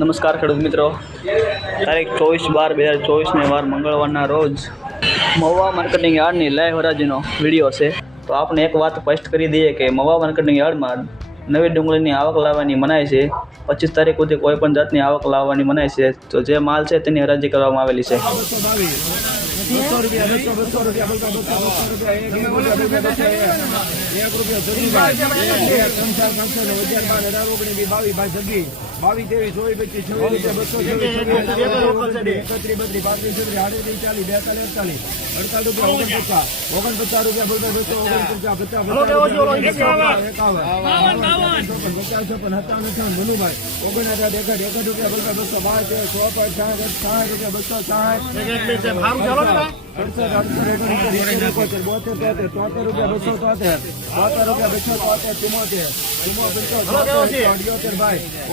નમસ્કાર ખેડૂત મિત્રો. તારીખ ચોવીસ બાર બે હજાર ચોવીસને વાર મંગળવારના રોજ મહુવા માર્કેટિંગ યાર્ડની લાઈવ હરાજીનો વીડિયો છે. તો આપણે એક વાત સ્પષ્ટ કરી દઈએ કે મહુવા માર્કેટિંગ યાર્ડમાં નવી ડુંગળીની આવક લાવવાની મનાય છે. પચીસ તારીખ સુધી કોઈ પણ જાતની આવક લાવવાની મનાય છે. તો જે માલ છે તેની હરાજી કરવામાં આવેલી છે. રૂપિયા બાવીસ ભાઈ ત્રેવીસ ચોવીસ પચીસ છવ્વીસ બસો એકત્રીસ બત્રીસ પાંત્રીસ છત્રીસ આડત્રીસ ચાલીસ બેતાલીસ અડતાલીસ અડતાલીસ રૂપિયા ઓગણપચાસ ઓગણપચાસ રૂપિયા બોલતા બસો ઓગણપચાસ પચાસ એકાવન ચોપન પચાસ ચોપન સત્તાવન અઠાવન મનુભાઈ ઓગણસાઠ એકઠ એકઠ રૂપિયા બોલતા બસો બાર ચોપન સાઠ સાઠ રૂપિયા બસો સાઠ.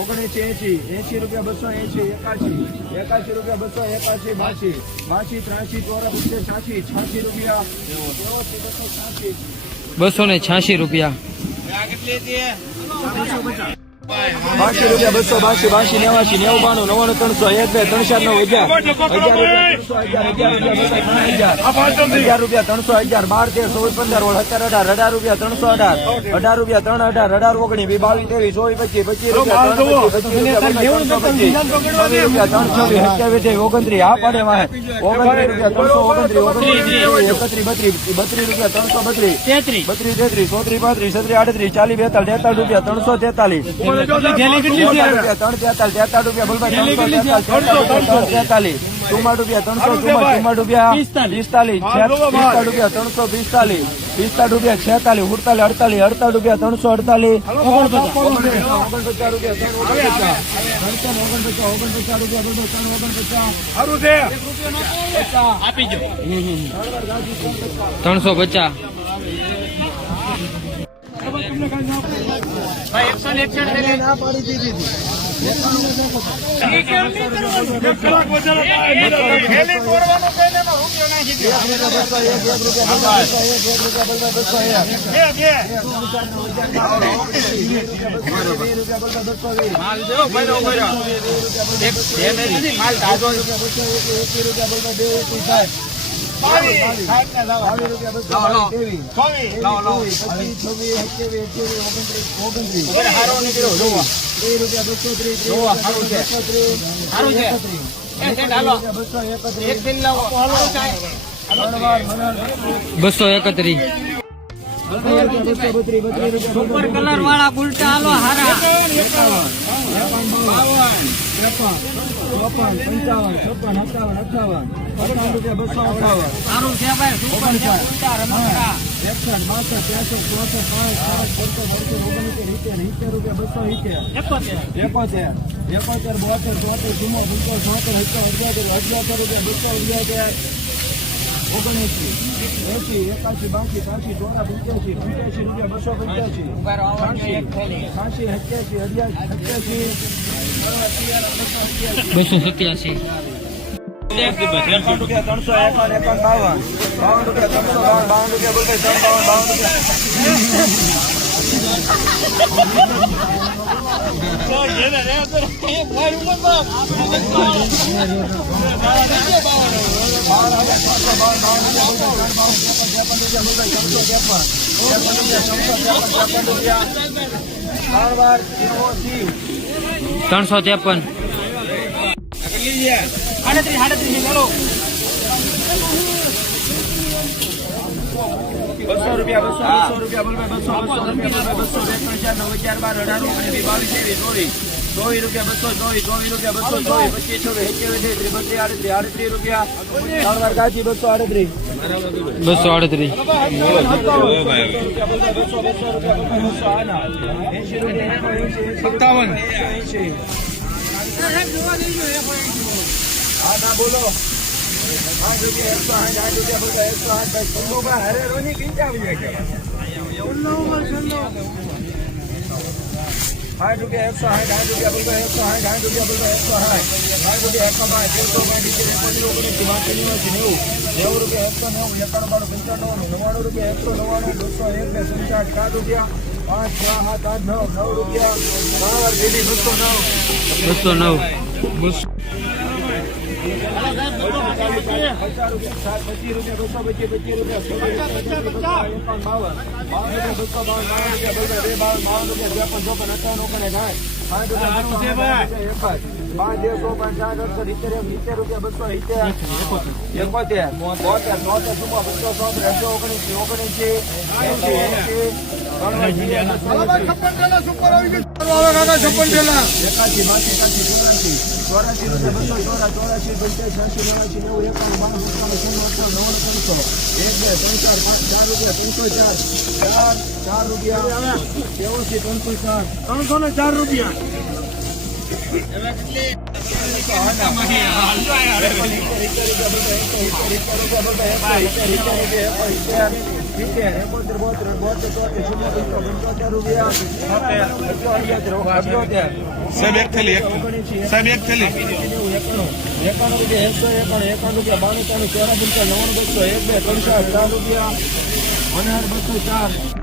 ઓગણએંસી એંસી એંસી રૂપિયા બસો એંસી એકાશી એકાશી રૂપિયા બસો એકાશી બાસી બાસી ત્રાસી ચોરાસી છ્યાસી છ્યાસી રૂપિયા બસો ને છ્યાસી રૂપિયા. બાસી રૂપિયા બસો બાસી બાસી નેવાસી નેવું બાણું નવ્વાણું ત્રણસો એક બે ત્રણ ચાર નવ હજાર અગિયાર રૂપિયા ત્રણસો અગિયાર ત્રણસો ત્રણસો બાર તેર ચોવીસ પંદર ઓળ સત્તર અઢાર અઢાર રૂપિયા ત્રણસો અઢાર. અઢાર રૂપિયા ત્રણ અઢાર અઢાર ઓગણીસ બી બાવીસ ત્રેવીસ ચોવીસ પચીસ પચીસ રૂપિયા ત્રણ પચીસ પચીસ રૂપિયા પચીસ છવ્વીસ રૂપિયા ત્રણ છવ્વીસ સત્યાવીસ ઓગણત્રીસ આ પડે વાહે. ઓગણત્રીસ રૂપિયા ત્રણસો ઓગણત્રીસ ઓગણત્રીસ એકત્રીસ બત્રીસ બત્રીસ રૂપિયા ત્રણસો બત્રીસ. તેત્રીસ. બત્રીસ તેત્રીસ ચોત્રીસ પાંત્રીસ છત્રીસ આડત્રીસ ચાલીસ બેતાલીસ તેતાલીસ રૂપિયા ત્રણસો તેતાલીસ. ત્રણસો પિસ્તાલીસ. પિસ્તાલીસ રૂપિયા છેતાલીસ ઉડતાલીસ અડતાલીસ અડતાલીસ રૂપિયા ત્રણસો અડતાલીસ. ઓગણપચાસ. રૂપિયા ત્રણસો ને ઓગણપચાસ તાજો રૂપિયા બોલભાઈ ત્રણ રૂપિયા ત્રણસો બે હતી. બસો એકત્રીસ. સુપર કલર વાળા બુલટા હાલો હારા. ચોપન પંચાવન છપ્પન સત્તાવન અઠાવન અઠાવન રૂપિયા બસો અઠાવન. એકસઠ બાસઠ ત્રેસઠ ચોસઠ પાંચ સાત સત્તર રૂપિયા બસો સિત્તેર. એકોતેર. બોતેર ચોતેર ચુમ્મો પંચો સત્તર અગિયાર અઠ્યોતેર રૂપિયા બસો અગિયાર. ઓગણએંસી એસી એકાસી બાસી પાંચી ચોરા પંચ્યાસી પંચ્યાસી રૂપિયા બસો પંચ્યાસી. પાંચી સત્યાસી અગિયાર સત્યાસી. બસો સત્યાસી રૂપિયા ત્રણસો એકાવન એકાવન બાવન બાવન રૂપિયા ત્રણસો બાવન બાવન રૂપિયા બોલભાઈ ત્રણ બાવન બાવન રૂપિયા ત્રણ વાર એકોતેર. ત્રણસો ત્રેપન. બસો રૂપિયા બસો રૂપિયા બસો રૂપિયા બસો ત્રણ ચાર નવ અગિયાર બાર અઢાર ઓગણીસ વીસ બાવીસ, ત્રેવીસ, ચોવીસ. ચોવીસ રૂપિયા, બસો, ચોવીસ ચોવીસ રૂપિયા, બસો, ચોવીસ, પચીસ, છવ્વીસ સત્યાવીસ ત્રીસ બત્રીસ, આડત્રીસ આડત્રીસ રૂપિયા. ત્રણ વાર કાચી બસો આડત્રીસ. બસો અડત્રીસ સત્તાવન. હા ના બોલો. આઠ રૂપિયા એકસો આઠ આઠ રૂપિયા બધા એકસો આઠ ભાઈ. પંદોબા હરે રોની કિંચા આવી જાય આઠ રૂપિયા એકસો આઠ આઠ રૂપિયા બોલો એકસો આઠ આઠ રૂપિયા બોલો એકસો આઠ આઠ રૂપિયા એકસો પાંચ તેરસો પાંચ ઇત્તેર એકોતેર ઓગણીસ બાસઠ નેવું. નેવું રૂપિયા એકસો નવ, એકાણું બાણું, પંચાણું, નવ્વાણું રૂપિયા એકસો નવ્વાણું બસો એક, બે પંચાઠ સાત રૂપિયા, પાંચ, છ, સાત, આઠ, નવ નવ રૂપિયા, બાર દીદી બસો નવ. બસો નવ. બસો રૂપિયા સાત પચીસ રૂપિયા બસો સોળ રૂપિયા એકાવન બાવન છપ્પન રૂપિયા છપ્પન એકોતેર બોતેર ઓગણીસી ઓગણીસી એસી એકાસી બાસી એકાસી ચુમ્માસી રૂપિયા બસો ચોરા ચોરાસી પંચાસી છ્યાસી નેવાસી નેવું એકાણું બાણું એકાણું ત્રણસો નવ્વાણું ત્રણસો એક બે ત્રણ ચાર પાંચ ચાર રૂપિયા ત્રણસો ચાર ચાર ચાર રૂપિયા ત્રેવીસી ત્રણસો ચાર ત્રણસો ને ચાર રૂપિયા. સાહેબ, એક એકસો એકાણું એકાણું રૂપિયા, બાણું, ત્રણ બસો એક, બે ત્રણસો ચાર રૂપિયા, અને બસો ચાર.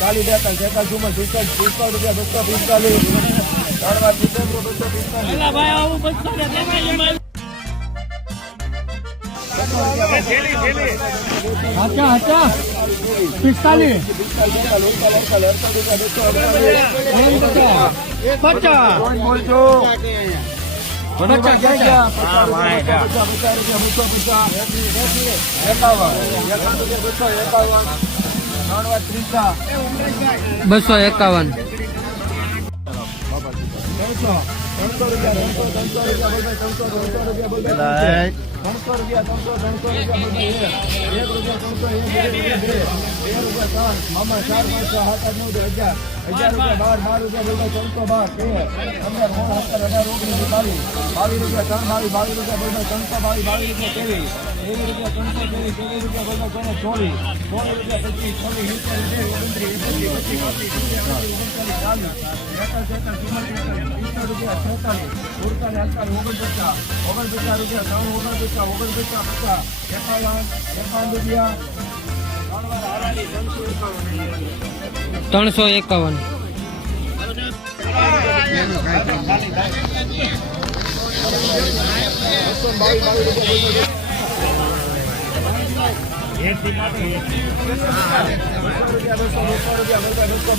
ચાલીસ બેતાલીસ તેતાલીસ ચુમ્માલીસ પિસ્તાલીસ પિસ્તાલીસ રૂપિયા બસો પિસ્તાલીસ. ત્રણ વાર સિત્તેર બસો પિસ્તાલીસ હાચા હાચા. પિસ્તાલીસ. પચાસ. કોણ બોલજો પચાસ એકાવન. એકાવન. બસો એકાવન. ત્રણસો રૂપિયા ત્રણસો ત્રણસો રૂપિયા ત્રણસો ત્રણસો રૂપિયા ત્રણસો રૂપિયા ત્રણસો ત્રણસો રૂપિયા બોલભાઈ એક એક રૂપિયા ત્રણસો એક બે બે બે બે રૂપિયા ત્રણ મામા ચાર પાંચસો સાત આઠ નવ દસ હજાર હજાર રૂપિયા બાર બાર રૂપિયા બોલભાઈ ત્રણસો બાર તેર પંદર સોળ સત્તર અઢાર ઓગણીસ બાવીસ બાવીસ રૂપિયા ત્રણ બાવીસ બાવીસ રૂપિયા બોલભાઈ ત્રણસો બાવીસ બાવીસ રૂપિયા ત્રેવીસ ત્રેવીસ રૂપિયા ત્રણસો ત્રેવીસ ત્રેવીસ રૂપિયા બોલભાઈ ત્રણસો ચોવીસ ચોવીસ રૂપિયા પચીસ છવ્વીસ સિત્તેર ઓગણત્રીસ એકત્રીસ પચીસ પચીસ ઓગણચાલીસ ચાલીસ એકતાલીસ એકતાલીસ ચુમ્માલીસ પિસ્તાલીસ રૂપિયા છેતાલીસ સુડતાલીસ અડતાલીસ ઓગણપચાસ ઓગણપચાસ રૂપિયા ત્રણ ઓગણપચાસ ઓગણપચાસ પચાસ એકાવન. એકાવન રૂપિયા ત્રણ વાર હારાડી ત્રણસો એકાવન ત્રણસો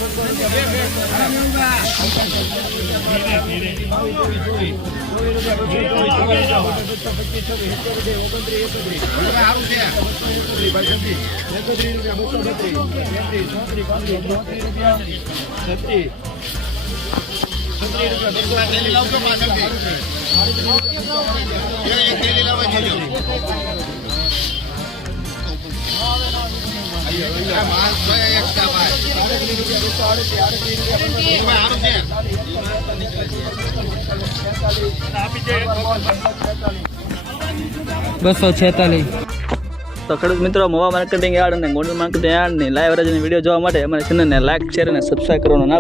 એકાવન બસો છેતાલીસ. તો ખેડૂત મિત્રો, મોવા માર્કેટિંગ યાર્ડ અને ગોંડલ માર્કેટિંગ યાર્ડની લાઈવ હરાજીની વીડિયો જોવા માટે અમારી ચેનલને લાઈક શેર અને સબસ્ક્રાઈબ કરવાનું ના